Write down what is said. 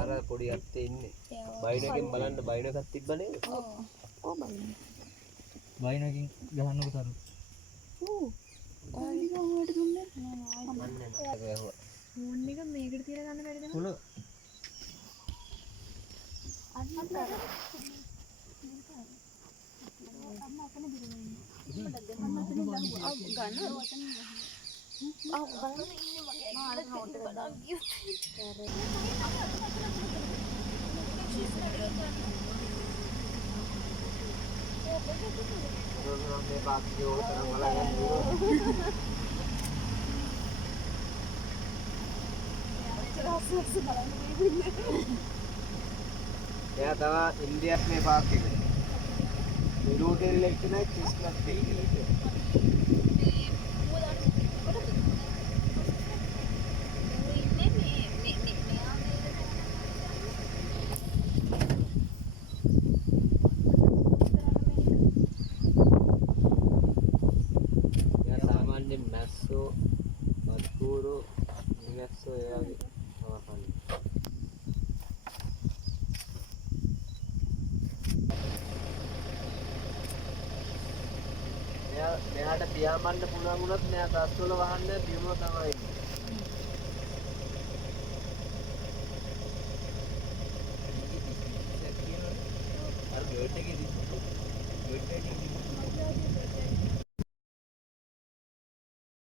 අර පොඩි අත්තේ ඉන්නේ. බයිනකින් බලන්න බයින එකක් තිබ්බ නේද? ඔව් බයින. බයිනකින් ගහන්නකො තරු. ඔය ගාවට දුන්නේ මන්නේ ෆෝන් එක මේකට තියලා ගන්න බැරිද? කුල අම්මා අතන දිරන්නේ. අම්මා අතන ගන්න. බලන්න ඉන්නේ මගේ ඇඟට බලන්න ගියොත්. මේ පාක්ෂි ඕක තරම් බලන්න එයා තමයි ඉන්දියාවේ මේ පාක් එක. විරෝධයෙන් ලෙක්කන කිස්නත් දෙන්නේ. එයා සාමාන්‍ය මැස්සෝ, වත්කූරෝ, මිනිස්සෝ එයාගේ නවකන්නේ. මෙයාට පියාඹන්න පුළුවන් වුණත් මෙයා තස්වල වහන්න බිම තමයි ඉන්නේ. අර බර්ඩ් එකේ